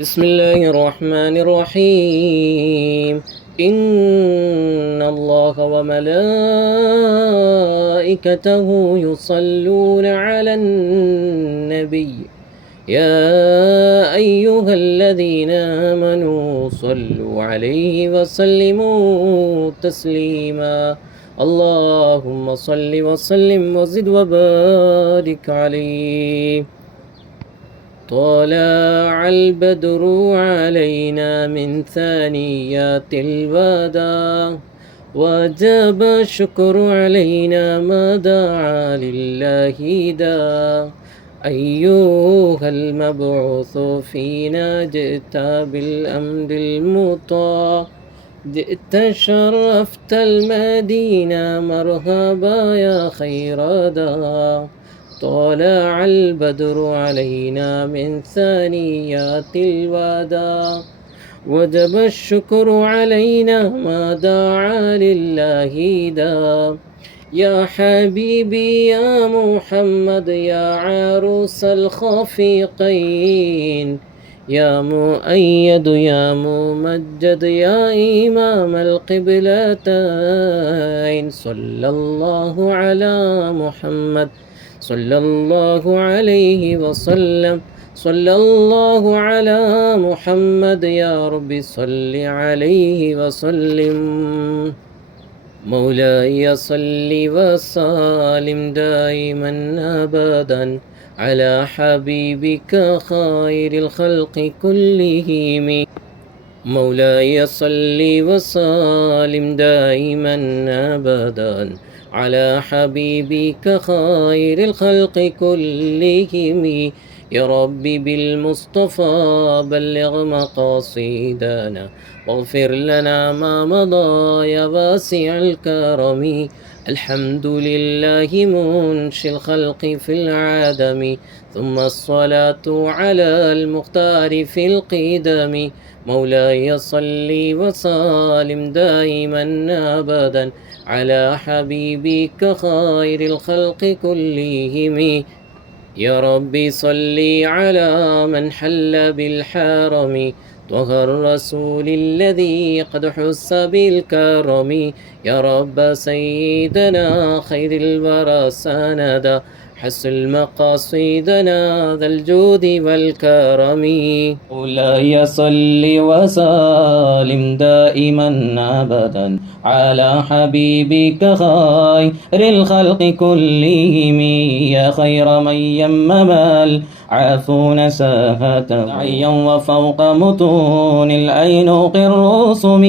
بسم الله الرحمن الرحيم. إن الله وملائكته يصلون على النبي يا أيها الذين آمنوا صلوا عليه وسلموا تسليما. اللهم صل وسلم وزد وبارك عليه. طلع البدر علينا من ثنيات الوداع وجب الشكر علينا ما دعا لله داع. أيها المبعوث فينا جئت بالأمر المطاع، جئت شرفت المدينة مرحبا يا خير داع. طلع البدر علينا من ثنيات الوداع وجب الشكر علينا ما دعا لله داع. يا حبيبي يا محمد يا عروس الخفيقين، يا مؤيد يا ممجد يا إمام القبلتين، صلى الله على محمد صلى الله عليه وسلم، صلى الله على محمد يا رب صل عليه وسلم. مولاي صل وسلم دائما أبدا على حبيبك خير الخلق كلهم. مولاي صل وسلم دائما أبدا على حبيبك خير الخلق كلهم. يا ربي بالمصطفى بلغ مقاصدنا واغفر لنا ما مضى يا واسع الكرم. الحمد لله منشي الخلق في العدم، ثم الصلاة على المختار في القدم. مولاي صل وسلم دائما أبدا على حبيبك خير الخلق كلهم. يا ربي صل على من حل بالحرم طه الرسول الذي قد حس بالكرم. يا رب سيدنا خير الورى سندا حسن مقاصدنا ذا الجود والكرم. مولاي صل وسلم دائما أبدا على حبيبك خير الخلق كلهم. يا خير من يمم العافون ساهة عيا وفوق متون العينوق الرسم.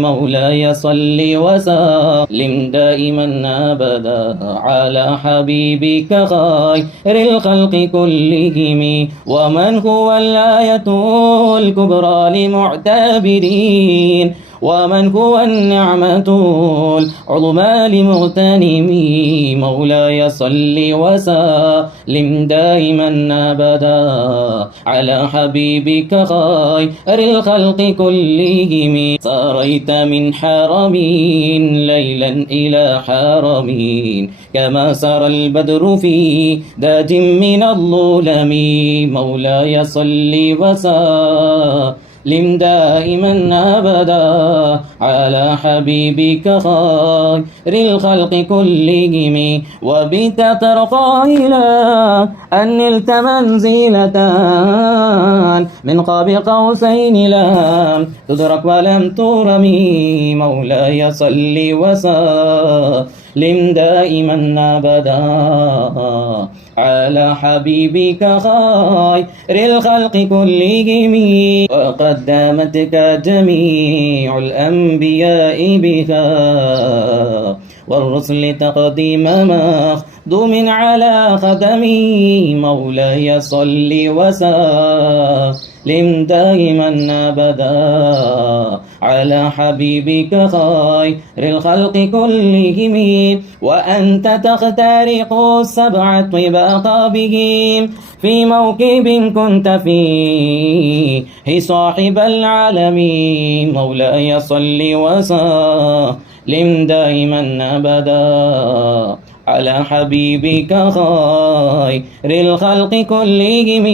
مولاي صل وسلم دائما أبدا على حبيبك خير الخلق كلهم. ومن هو الآية الكبرى لمعتبرين، ومن هو النعمة العظمى لمغتنمين. مولاي صل وسلم دائما أبدا على حبيبك خير الخلق كلهم. سريت من حرمين ليلا إلى حرمين كما سرى البدر في داج من الظلم. مولاي صل وسلم دائما أبدا على حبيبك خير الخلق كلهم. وبت ترقى إلى أن نلت منزلة من قاب قوسين لم تدرك ولم ترمي. مولاي صل وسلم دائما أبدا على حبيبك خير الخلق كلهم. وقدمتك جميع الأنبياء بها والرسل تقديم مخدوم على خدمي. مولاي صل وسلم دائما أبدا على حبيبك خير الخلق كلهم. وأنت تخترق السبع طباق بهم في موكب كنت فيه صاحب العالمين. مولاي صل وسلم دائما أبدا على حبيبك خير الخلق كلهم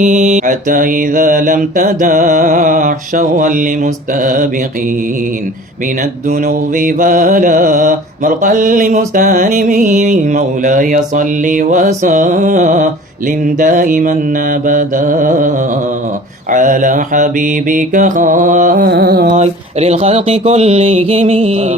حتى إذا لم تدع شوا لمستبقين من الذنوب ولا مرقا لمستانمين مولاي صل وسلم دائما أبدا على حبيبك خير الخلق كلهم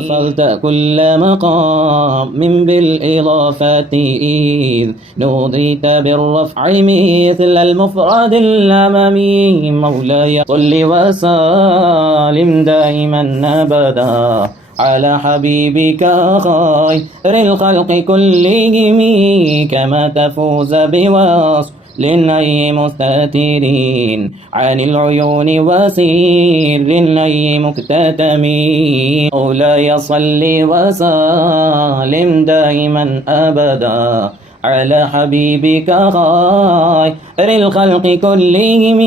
خفضت كل مقام بالإضافة إذ نوديت بالرفع مثل المفرد الأمامي مولاي صل وسلم دائما أبدا على حبيبك خير الخلق كلهم كما تفوز بوصف للني مستترين عن العيون وسير للني مكتتمين مولاي صل وسلم دائما أبدا على حبيبك خير الخلق كلهم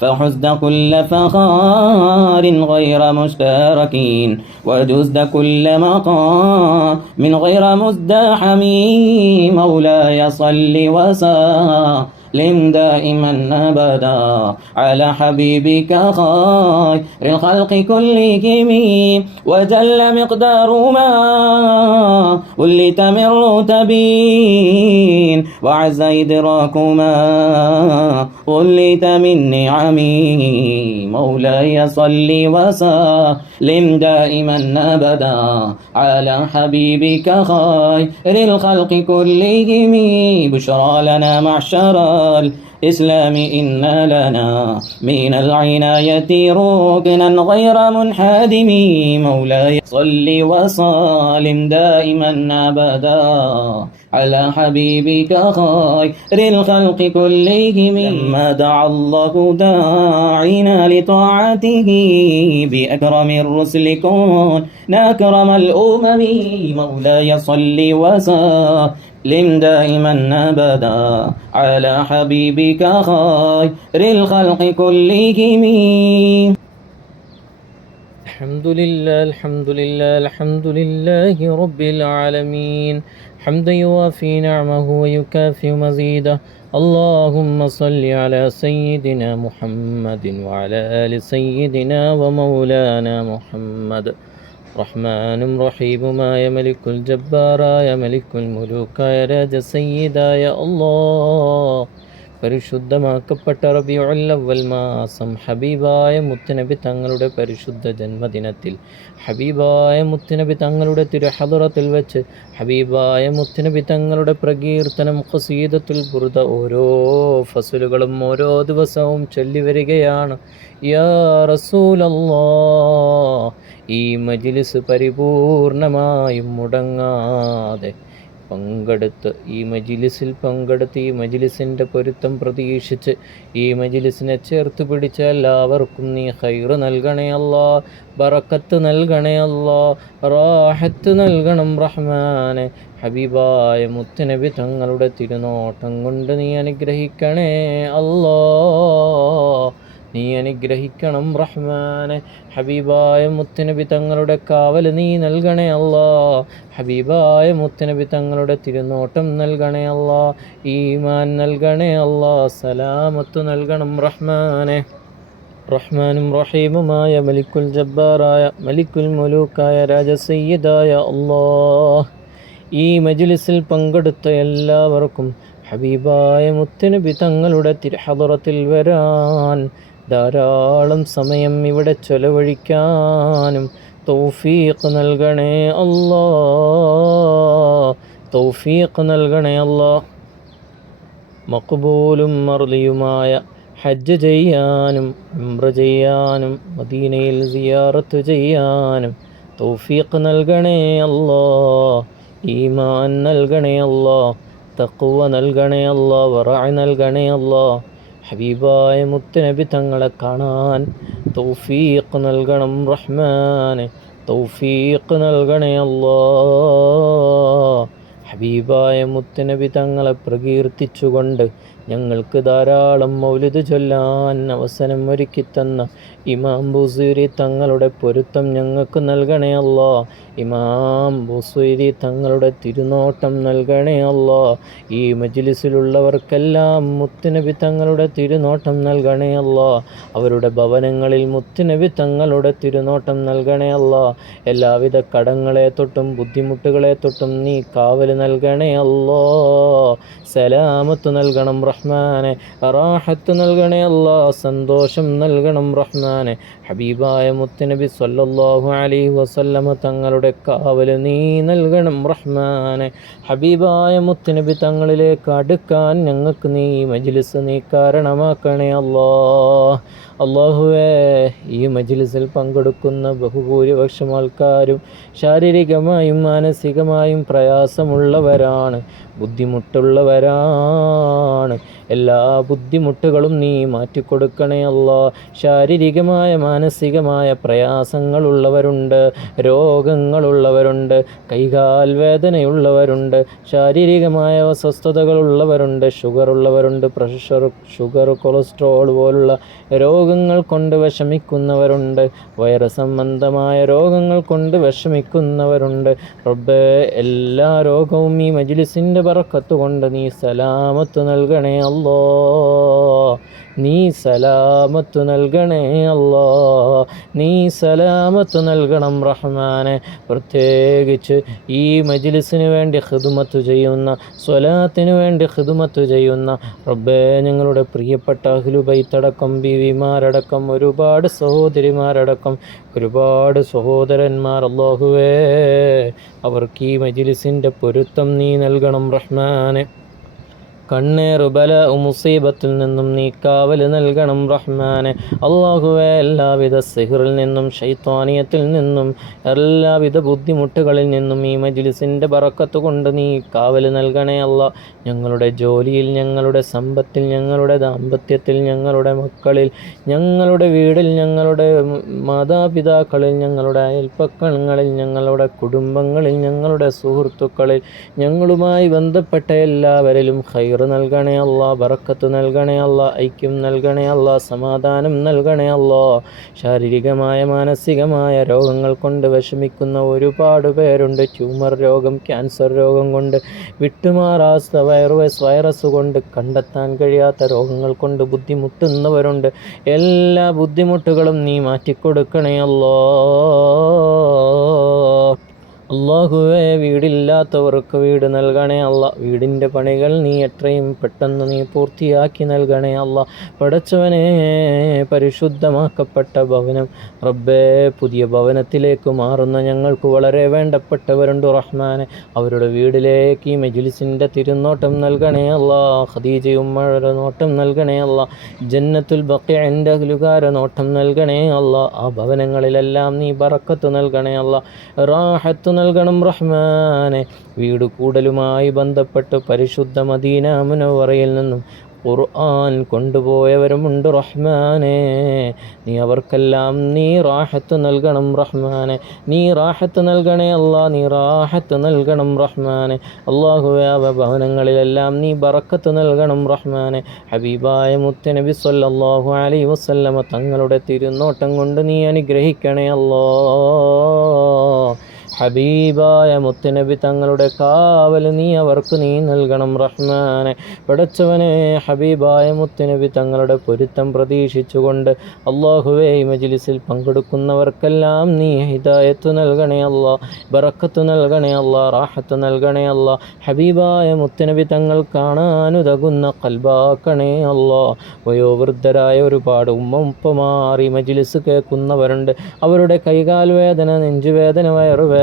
فحزد كل فخار غير مشتركين وجزد كل مقام من غير مزدحم مولاي صل وسلم دائما أبدا على حبيبك خير الخلق كلهم وجل مقدار ما ولت من رتبين وعز إدراك ما ولت من نعمي مولاي صل وسلم دائما أبدا على حبيبك خير الخلق كلهم بشرى لنا معشر الإسلام إن لنا من العناية ركنا غير منحدم مولاي صل وسلم دائما أبدا على حبيبك خير الخلق كلهم لما دعا الله داعنا لطاعته بأكرم الرسل كن أكرم الأمم مولاي صل وسلم دائما أبدا على حبيبك خير الخلق كلهم الحمد لله الحمد لله الحمد لله رب العالمين حمدا يوافي نعمه ويكافئ مزيده اللهم صل على سيدنا محمد وعلى آل سيدنا ومولانا محمد റഹ്മാനും റഹീമുമായ മലിക്കുൽ ജബ്ബാറായ മലിക്കുൽ മുലൂക്കായ രാജസയ്യിദായ അല്ലാഹ് പരിശുദ്ധമാക്കപ്പെട്ട റബീഉൽ അവ്വൽ മാസം ഹബീബായ മുത്തുനബി തങ്ങളുടെ പരിശുദ്ധ ജന്മദിനത്തിൽ ഹബീബായ മുത്തുനബി തങ്ങളുടെ തിരുഹദറത്തിൽ വെച്ച് ഹബീബായ മുത്തുനബി തങ്ങളുടെ പ്രകീർത്തനം ഖസീദത്തുൽ ബുർദ ഓരോ ഫസലുകളും ഓരോ ദിവസവും ചൊല്ലി വരികയാണ്. യാ റസൂലല്ലാഹ്, ഈ മജ്ലിസ് പരിപൂർണമായും മുടങ്ങാതെ പങ്കെടുത്ത് ഈ മജ്ലിസിൻ്റെ പൊരുത്തം പ്രതീക്ഷിച്ച് ഈ മജ്ലിസിനെ ചേർത്ത് പിടിച്ച എല്ലാവർക്കും നീ ഖൈറ് നൽകണേ അല്ലാ, ബറക്കത്ത് നൽകണേ അല്ലാ, റാഹത്ത് നൽകണം റഹ്മാനെ. ഹബീബായ മുത്തുനബി തങ്ങളുടെ തിരുനോട്ടം കൊണ്ട് നീ അനുഗ്രഹിക്കണേ അല്ലാ, നീ അനുഗ്രഹിക്കണം റഹ്മാനെ. ഹബീബായ മുത്തുനബി തങ്ങളുടെ കാവൽ നീ നൽകണേ അല്ലാ, ഹബീബായ മുത്തുനബി തങ്ങളുടെ തിരുനോട്ടം നൽകണേ അല്ലാ, ഈമാൻ നൽകണേ അല്ലാ, സലാമത്ത് നൽകണം റഹ്മാനെ. റഹ്മാനും റഹീമുമായ മലിക്കുൽ ജബ്ബാറായ മലിക്കുൽ മുലൂക്കായ രാജസയ്യിദായ അല്ലാഹ്, ഈ മജ്ലിസിൽ പങ്കെടുത്ത എല്ലാവർക്കും ഹബീബായ മുത്തുനബി തങ്ങളുടെ തിരുഹദറത്തിൽ വരാൻ ധാരാളം സമയം ഇവിടെ ചെലവഴിക്കാനും തൗഫീഖ് നൽകണേ അല്ലാ, തൗഫീഖ് നൽകണേ അല്ലാ. മഖ്ബൂലും മർദിയുമായ ഹജ്ജ് ചെയ്യാനും ഉംറ ചെയ്യാനും മദീനയിൽ സിയാറത്ത് ചെയ്യാനും തൗഫീഖ് നൽകണേ അല്ലാ, ഈമാൻ നൽകണേ അല്ലാ, തഖ്വ നൽകണേ അല്ലാ, വറഅ നൽകണേ അല്ലാ. ഹബീബായ മുത്തുനബി തങ്ങളെ കാണാൻ തൗഫീഖ് നൽകണം റഹ്മാനെ, തൗഫീഖ് നൽകണേ അല്ലാ. ഹബീബായ മുത്തുനബി തങ്ങളെ പ്രകീർത്തിച്ചുകൊണ്ട് ഞങ്ങൾക്ക് ധാരാളം മൗലിദ് ചൊല്ലാൻ അവസരം ഒരുക്കിത്തന്ന ഇമാം ബുസീരി തങ്ങളുടെ പൊരുത്തം ഞങ്ങൾക്ക് നൽകണേ അല്ലാ. ഇമാം ബുസീരി തങ്ങളുടെ തിരുനോട്ടം നൽകണേ അല്ലാ. ഈ മജ്ലിസിലുള്ളവർക്കെല്ലാം മുത്തുനബി തങ്ങളുടെ തിരുനോട്ടം നൽകണേ അല്ലാ. അവരുടെ ഭവനങ്ങളിൽ മുത്തുനബി തങ്ങളുടെ തിരുനോട്ടം നൽകണേ അല്ലാ. എല്ലാവിധ കടങ്ങളെ തൊട്ടും ബുദ്ധിമുട്ടുകളെ തൊട്ടും നീ കാവൽ നൽകണേ അല്ലാ. സലാമത്ത് നൽകണം റഹ്മാനെ, റാഹത്ത് നൽകണേ അല്ലാ. സന്തോഷം നൽകണം റഹ്മാനെ. ഹബീബായ മുത്തുനബി സ്വല്ലല്ലാഹു അലൈഹി വസല്ലമ തങ്ങളുടെ കാവൽ നീ നൽകണം റഹ്മാനെ. ഹബീബായ മുത്തുനബി തങ്ങളിലേക്ക് അടുക്കാൻ ഞങ്ങൾക്ക് നീ മജ്ലിസ് നീ കാരണമാക്കണേ അല്ലാ. അള്ളാഹുവേ, ഈ മജ്ലിസിൽ പങ്കെടുക്കുന്ന ബഹുഭൂരിപക്ഷം ആൾക്കാരും ശാരീരികമായും മാനസികമായും പ്രയാസമുള്ളവരാണ്, ബുദ്ധിമുട്ടുള്ളവരാണ്. എല്ലാ ബുദ്ധിമുട്ടുകളും നീ മാറ്റിക്കൊടുക്കണേ അല്ലാ. ശാരീരികമായ മാനസികമായ പ്രയാസങ്ങളുള്ളവരുണ്ട്, രോഗങ്ങളുള്ളവരുണ്ട്, കൈകാൽ വേദനയുള്ളവരുണ്ട്, ശാരീരികമായ അസ്വസ്ഥതകളുള്ളവരുണ്ട്, ഷുഗറുള്ളവരുണ്ട്, ഷുഗർ കൊളസ്ട്രോൾ പോലുള്ള രോഗങ്ങൾ കൊണ്ട് വിഷമിക്കുന്നവരുണ്ട്, വൈറസ് സംബന്ധമായ രോഗങ്ങൾ കൊണ്ട് വിഷമിക്കുന്നവരുണ്ട്. റബ്ബേ, എല്ലാ രോഗവും ഈ മജ്ലിസിൻ്റെ ബറക്കത്ത് കൊണ്ട് നീ സലാമത്ത് നൽകണേ അല്ലാ. നീ സലാമത്ത് നൽകണേ അല്ലാ. നീ സലാമത്ത് നൽകണം റഹ്മാനെ. പ്രത്യേകിച്ച് ഈ മജ്ലിസിന് വേണ്ടി ഖിദ്മത്ത് ചെയ്യുന്ന, സ്വലാത്തിന് വേണ്ടി ഖിദ്മത്ത് ചെയ്യുന്ന റബ്ബേ, ഞങ്ങളുടെ പ്രിയപ്പെട്ട അഹ്ലു ബൈത്തടക്കം, ബീവിമാരടക്കം, ഒരുപാട് സഹോദരിമാരടക്കം, ഒരുപാട് സഹോദരന്മാർ, അല്ലാഹുവേ, അവർക്ക് ഈ മജ്ലിസിൻ്റെ പൊരുത്തം നീ നൽകണം റഹ്മാനെ. കണ്ണേറു ബല മുസീബത്തിൽ നിന്നും നീ കാവൽ നൽകണം റഹ്മാനെ. അല്ലാഹുവേ, എല്ലാവിധ സിഹ്റിൽ നിന്നും ശൈത്വാനിയത്തിൽ നിന്നും എല്ലാവിധ ബുദ്ധിമുട്ടുകളിൽ നിന്നും ഈ മജ്ലിസിൻ്റെ ബറക്കത്ത് കൊണ്ട് നീ കാവൽ നൽകണേ അല്ലാ. ഞങ്ങളുടെ ജോലിയിൽ, ഞങ്ങളുടെ സമ്പത്തിൽ, ഞങ്ങളുടെ ദാമ്പത്യത്തിൽ, ഞങ്ങളുടെ മക്കളിൽ, ഞങ്ങളുടെ വീടിൽ, ഞങ്ങളുടെ മാതാപിതാക്കളിൽ, ഞങ്ങളുടെ അയൽപ്പക്കങ്ങളിൽ, ഞങ്ങളുടെ കുടുംബങ്ങളിൽ, ഞങ്ങളുടെ സുഹൃത്തുക്കളിൽ, ഞങ്ങളുമായി ബന്ധപ്പെട്ട എല്ലാവരിലും ഖൈർ നൽകണേ അല്ലാ, ബറക്കത്ത് നൽകണേ അല്ലാ, ഐക്യം നൽകണേ അല്ലാ, സമാധാനം നൽകണേ അല്ലാ. ശാരീരികമായ മാനസികമായ രോഗങ്ങൾ കൊണ്ട് വിഷമിക്കുന്ന ഒരുപാട് പേരുണ്ട്. ട്യൂമർ രോഗം, ക്യാൻസർ രോഗം കൊണ്ട് വിട്ടുമാറാത്ത വൈറസ് കൊണ്ട് കണ്ടെത്താൻ കഴിയാത്ത രോഗങ്ങൾ കൊണ്ട് ബുദ്ധിമുട്ടുന്നവരുണ്ട്. എല്ലാ ബുദ്ധിമുട്ടുകളും നീ മാറ്റിക്കൊടുക്കണേ അല്ലാ. അല്ലാഹുവേ, വീടില്ലാത്തവർക്ക് വീട് നൽകണേ അല്ലാ. വീടിൻ്റെ പണികൾ നീ എത്രയും പെട്ടെന്ന് നീ പൂർത്തിയാക്കി നൽകണേ അല്ലാ. പടച്ചവനെ, പരിശുദ്ധമാക്കപ്പെട്ട ഭവനം റബ്ബേ, പുതിയ ഭവനത്തിലേക്ക് മാറുന്ന ഞങ്ങൾക്ക് വളരെ വേണ്ടപ്പെട്ടവരുണ്ട് റഹ്മാനെ. അവരുടെ വീടിലേക്ക് ഈ മജ്ലിസിൻ്റെ തിരുനോട്ടം നൽകണേ അല്ലാ. ഖദീജ ഉമ്മയുടെ നോട്ടം നൽകണേ അല്ലാ. ജന്നത്തുൽ ബഖീഇൻ്റെ അഹ്ലുകാരെ നോട്ടം നൽകണേ അല്ലാ. ആ ഭവനങ്ങളിലെല്ലാം നീ ബറക്കത്ത് നൽകണേ അല്ലാ. റാഹത്ത് നൽകണം റഹ്മാനെ. വീട് കൂടലുമായി ബന്ധപ്പെട്ട് പരിശുദ്ധ മദീന മുനവ്വറയിൽ നിന്നും ഖുർആൻ കൊണ്ടുപോയവരുമുണ്ട് റഹ്മാനെ. നീ അവർക്കെല്ലാം നീ റാഹത്ത് നൽകണം റഹ്മാനെ. നീ റാഹത്ത് നൽകണേ അല്ലാ. നീ റാഹത്ത് നൽകണം റഹ്മാനെ. അല്ലാഹുവേ, ഭവനങ്ങളിലെല്ലാം നീ ബറക്കത്ത് നൽകണം റഹ്മാനെ. ഹബീബായ മുത്തുനബി സ്വല്ലല്ലാഹു അലൈഹി വസല്ലമ തങ്ങളുടെ തിരുനോട്ടം കൊണ്ട് നീ അനുഗ്രഹിക്കണേ അല്ലാ. ഹബീബായ മുത്തുനബി തങ്ങളുടെ കാവൽ നീ അവർക്ക് നീ നൽകണം റഹ്മാനെ. പടച്ചവനെ, ഹബീബായ മുത്തുനബി തങ്ങളുടെ പൊരുത്തം പ്രതീക്ഷിച്ചുകൊണ്ട് അല്ലാഹുവേ, ഈ മജ്ലിസിൽ പങ്കെടുക്കുന്നവർക്കെല്ലാം നീ ഹിദായത്ത് നൽകണേ അല്ലാ, ബറക്കത്ത് നൽകണേ അല്ലാ, റാഹത്ത് നൽകണേ അല്ലാ. ഹബീബായ മുത്തുനബി തങ്ങൾ കാണാനുതകുന്ന ഖൽബാക്കണേ അല്ലാ. വയോവൃദ്ധരായ ഒരുപാട് ഉപ്പമാർ ഈ മജ്ലിസ് കേൾക്കുന്നവരുണ്ട്. അവരുടെ കൈകാൽ വേദന, നെഞ്ചുവേദന, വയറുവേദന,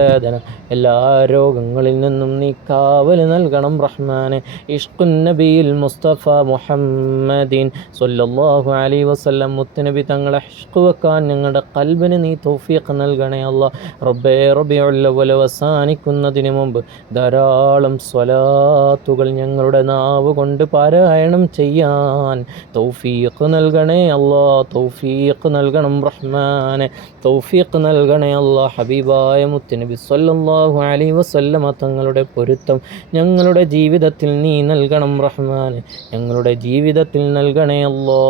എല്ലാ രോഗങ്ങളിൽ നിന്നും നീ കാവൽ നൽകണം റഹ്മാനെ. ഇഷ്ഖുൻ നബിയിൽ മുസ്തഫ മുഹമ്മദീൻ സ്വല്ലല്ലാഹു അലൈഹി വസല്ലം മുത്തുനബി തങ്ങളെ ഇഷ്ഖ് വെക്കാൻ ഞങ്ങളുടെ ഖൽബിന് നീ തൗഫീഖ് നൽകണേ അല്ലാ. റബ്ബേ, റബീഉൽ അവ്വൽ അവസാനിക്കുന്നതിന് മുമ്പ് ധാരാളം സ്വലാത്തുകൾ ഞങ്ങളുടെ നാവ് കൊണ്ട് പാരായണം ചെയ്യാൻ തൗഫീഖ് നൽകണേ അല്ലാ. തൗഫീഖ് നൽകണം റഹ്മാനെ. തൗഫീഖ് നൽകണേ അല്ലാ. ഹബീബായ മുത്തുനബി നബി സ്വല്ലല്ലാഹു അലൈഹി വസല്ലമ തങ്ങളുടെ പൊരുത്തം ഞങ്ങളുടെ ജീവിതത്തിൽ നീ നൽകണം റഹ്മാൻ. ഞങ്ങളുടെ ജീവിതത്തിൽ നൽകണേ അല്ലാ.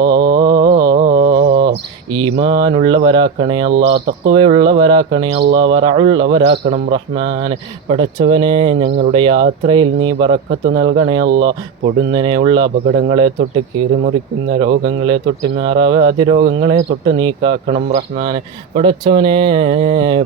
ഈമാനുള്ളവരാക്കണേ അല്ലാ, തഖ്വയുള്ളവരാക്കണേ അല്ലാ, വറഉള്ളവരാക്കണം റഹ്മാൻ. പടച്ചവനെ, ഞങ്ങളുടെ യാത്രയിൽ നീ ബറക്കത്ത് നൽകണേ അല്ലാ. പൊടുന്നനെയുള്ള അപകടങ്ങളെ തൊട്ട്, കീറിമുറിക്കുന്ന രോഗങ്ങളെ തൊട്ട്, മാറാവ്യാധി രോഗങ്ങളെ തൊട്ട് നീ കാക്കണം റഹ്മാൻ. പടച്ചവനെ,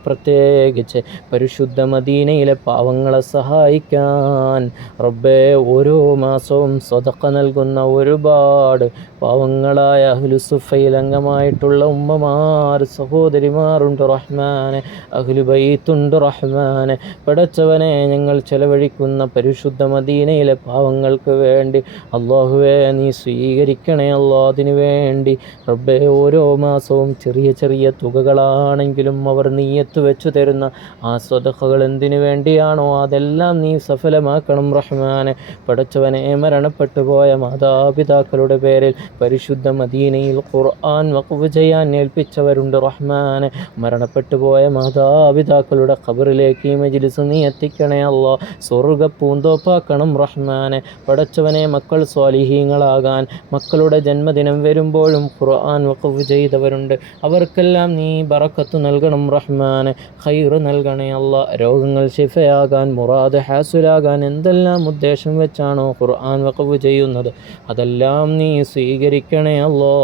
പ്രത്യേകിച്ച് പരിശുദ്ധ മദീനയിലെ പാവങ്ങളെ സഹായിക്കാൻ റബ്ബേ, ഓരോ മാസവും സദഖ നൽകുന്ന ഒരുപാട് പാവങ്ങളായ അഹ്ലുസുഫയിൽ അംഗമായിട്ടുള്ള ഉമ്മമാർ, സഹോദരിമാരുണ്ട് റഹ്മാനെ, അഹ്ലുബൈത്തുണ്ട് റഹ്മാനെ. പടച്ചവനെ, ഞങ്ങൾ ചെലവഴിക്കുന്ന പരിശുദ്ധ മദീനയിലെ പാവങ്ങൾക്ക് വേണ്ടി അല്ലാഹുവേ നീ സ്വീകരിക്കണേ അല്ലാ. അതിനു വേണ്ടി റബ്ബേ, ഓരോ മാസവും ചെറിയ ചെറിയ തുകകളാണെങ്കിലും അവർ നീയത്ത് വെച്ചു തരുന്ന ആ സ്വതഖകൾ എന്തിനു വേണ്ടിയാണോ അതെല്ലാം നീ സഫലമാക്കണം റഹ്മാനെ. പടച്ചവനെ, മരണപ്പെട്ടു പോയ മാതാപിതാക്കളുടെ പേരിൽ പരിശുദ്ധ മദീനയിൽ ഖുർആൻ വഖഫ് ചെയ്യാൻ ഏൽപ്പിച്ചവരുണ്ട് റഹ്മാനെ. മരണപ്പെട്ടു പോയ മാതാപിതാക്കളുടെ ഖബറിലേക്ക് ഈ മജ്ലിസ് നീ എത്തിക്കണേ അല്ലാ. സ്വർഗ്ഗ പൂന്തോപ്പാക്കണം റഹ്മാനെ. പടച്ചവനെ, മക്കൾ സ്വാലിഹീങ്ങളാകാൻ മക്കളുടെ ജന്മദിനം വരുമ്പോഴും ഖുർആൻ വഖഫ് ചെയ്തവരുണ്ട്. അവർക്കെല്ലാം നീ ബറക്കത്ത് നൽകണം റഹ്മാനെ, ഖൈറ് നൽകണേ അല്ലാ. രോഗങ്ങൾ ശിഫയാകാൻ, മുറാദ് ഹാസുലാകാൻ എന്തെല്ലാം ഉദ്ദേശം വെച്ചാണോ ഖുർആൻ വഖഫ് ചെയ്യുന്നത് അതെല്ലാം നീ സ്വീകരിക്കണേ അല്ലാ.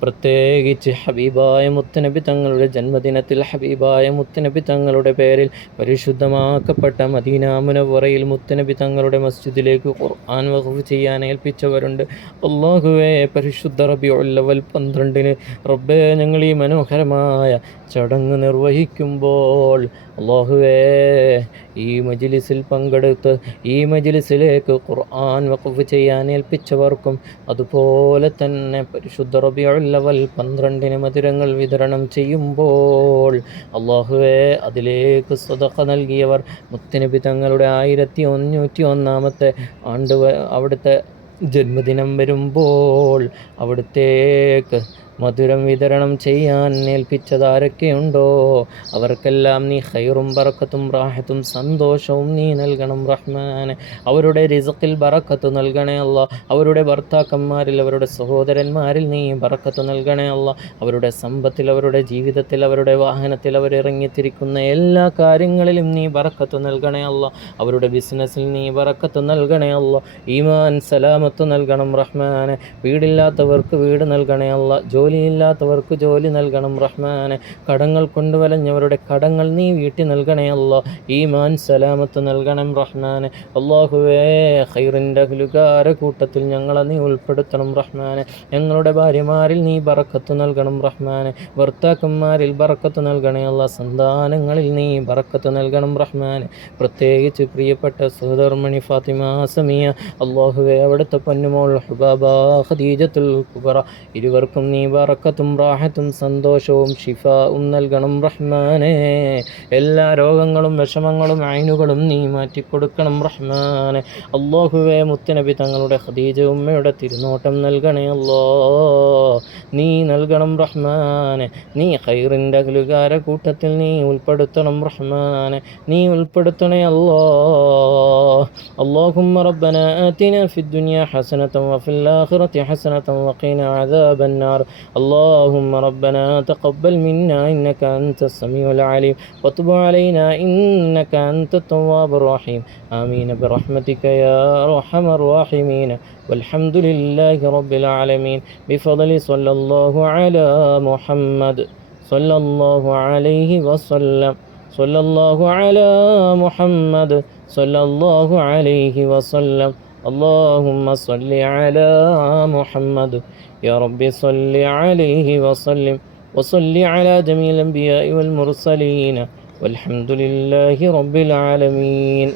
പ്രത്യേകിച്ച് ഹബീബായ മുത്തുനബി തങ്ങളുടെ ജന്മദിനത്തിൽ ഹബീബായ മുത്തുനബി തങ്ങളുടെ പേരിൽ പരിശുദ്ധമാക്കപ്പെട്ട മദീന മുനവ്വറയിൽ മുത്തുനബി തങ്ങളുടെ മസ്ജിദിലേക്ക് ഖുർആൻ വഖഫ് ചെയ്യാൻ ഏൽപ്പിച്ചവരുണ്ട്. അല്ലാഹുവേ, പരിശുദ്ധ റബീഉൽ അവ്വൽ 12-ന് റബ്ബേ, ഞങ്ങൾ ഈ മനോഹരമായ ചടങ്ങ് നിർവഹിക്കുമ്പോൾ അല്ലാഹുവേ, ഈ മജ്ലിസിൽ പങ്കെടുത്ത് ഈ മജ്ലിസിലേക്ക് ഖുർആൻ വഖഫ് ചെയ്യാൻ ഏൽപ്പിച്ചവർക്കും അതുപോലെ തന്നെ പരിശുദ്ധ റബീഉൽ അവ്വൽ 12-ന് മധുരങ്ങൾ വിതരണം ചെയ്യുമ്പോൾ അല്ലാഹുവേ, അതിലേക്ക് സദഖ നൽകിയവർ മുത്തുനബി തങ്ങളുടെ 1501-ാമത്തെ ആണ്ട് അവിടുത്തെ ജന്മദിനം വരുമ്പോൾ അവിടുത്തേക്ക് മധുരം വിതരണം ചെയ്യാൻ ഏൽപ്പിച്ചതാരൊക്കെയുണ്ടോ അവർക്കെല്ലാം നീ ഖൈറും ബറക്കത്തും റാഹത്തും സന്തോഷവും നീ നൽകണം റഹ്മാനെ. അവരുടെ റിസ്ഖിൽ ബറക്കത്ത് നൽകണേ അല്ലാ. അവരുടെ ഭർത്താക്കന്മാരിൽ, അവരുടെ സഹോദരന്മാരിൽ നീ ബറക്കത്ത് നൽകണേ അല്ലാ. അവരുടെ സമ്പത്തിൽ, അവരുടെ ജീവിതത്തിൽ, അവരുടെ വാഹനത്തിൽ അവരിറങ്ങിത്തിരിക്കുന്ന എല്ലാ കാര്യങ്ങളിലും നീ ബറക്കത്ത് നൽകണേ അല്ലാ. അവരുടെ ബിസിനസ്സിൽ നീ ബറക്കത്ത് നൽകണേ അല്ലാ. ഈമാൻ സലാമത്ത് നൽകണം റഹ്മാനെ. വീടില്ലാത്തവർക്ക് വീട് നൽകണേ അല്ലാ. ജോലിയില്ലാത്തവർക്ക് ജോലി നൽകണം റഹ്മാനെ. കടങ്ങൾ കൊണ്ട് വലഞ്ഞവരുടെ കടങ്ങൾ നീ വീട്ടി നൽകണേ അല്ലാ. ഈമാൻ സലാമത്ത് നൽകണം റഹ്മാനെ. അല്ലാഹുവേ, ഖൈറിൻ്റെ അഹ്ലുകാര കൂട്ടത്തിൽ ഞങ്ങളെ നീ ഉൾപ്പെടുത്തണം റഹ്മാനെ. ഞങ്ങളുടെ ഭാര്യമാരിൽ നീ ബറക്കത്ത് നൽകണം റഹ്മാനെ. ഭർത്താക്കന്മാരിൽ ബറക്കത്ത് നൽകണേ അല്ലാ. സന്താനങ്ങളിൽ നീ ബറക്കത്ത് നൽകണം റഹ്മാനെ. പ്രത്യേകിച്ച് പ്രിയപ്പെട്ട സഹധർമ്മിണി ഫാത്തിമ സമിയ, അല്ലാഹുവേ, അവിടുത്തെ പൊന്നുമോൾ ഹുബാബ ഖദീജത്തുൽ കുബറ, ഇരുവർക്കും നീ ബറക്കത്തും റാഹത്തും സന്തോഷവും ഷിഫാവും നൽകണം റഹ്മാനെ. എല്ലാ രോഗങ്ങളും വിഷമങ്ങളും ഐനുകളും നീ മാറ്റിക്കൊടുക്കണം റഹ്മാനെ. അല്ലാഹുവേ, മുത്തുനബി തങ്ങളുടെ ഖദീജ ഉമ്മയുടെ തിരുനോട്ടം നൽകണേ അല്ലാ. നീ നൽകണം റഹ്മാനെ. നീ ഖൈറിൻ്റെ അഹ്ലുകാര കൂട്ടത്തിൽ നീ ഉൾപ്പെടുത്തണം റഹ്മാനെ. നീ ഉൾപ്പെടുത്തണേ അല്ലാ. اللهم ربنا آتنا في الدنيا حسنة وفي الآخرة حسنة وقنا عذاب النار. اللهم ربنا تقبل منا إنك أنت السميع العليم وتب علينا إنك أنت التواب الرحيم. آمين برحمتك يا أرحم الراحمين. والحمد لله رب العالمين. بفضل صلى الله على محمد صلى الله عليه وسلم. صلى الله على محمد صلى الله عليه وسلم. اللهم صل على محمد يا رب صل عليه وسلم. وصل على جميع الأنبياء والمرسلين والحمد لله رب العالمين.